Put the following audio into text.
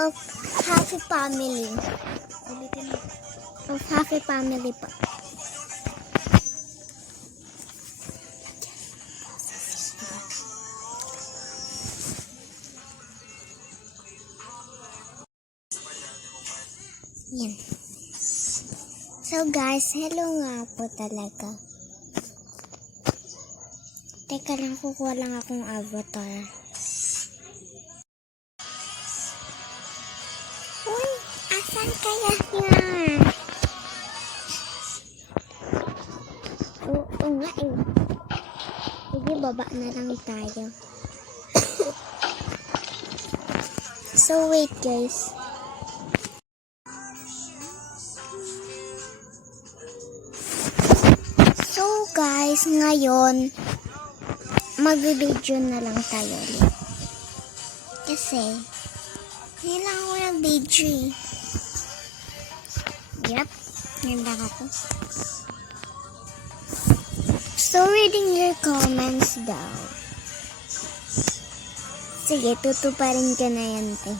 of happy family. Ulitin mo. Of happy family po. Yan. So guys, hello nga po talaga. Teka lang, kukuha lang akong avatar. Uy, asan kaya yan? Oo nga eh. Sige, baba na lang tayo. So wait guys. So guys, ngayon mag-video na lang tayo ulit. Kasi ngayon lang ako nag-video eh. Yup, ganda ka po. So reading your comments daw. Sige, tutuparin ka na yan, te.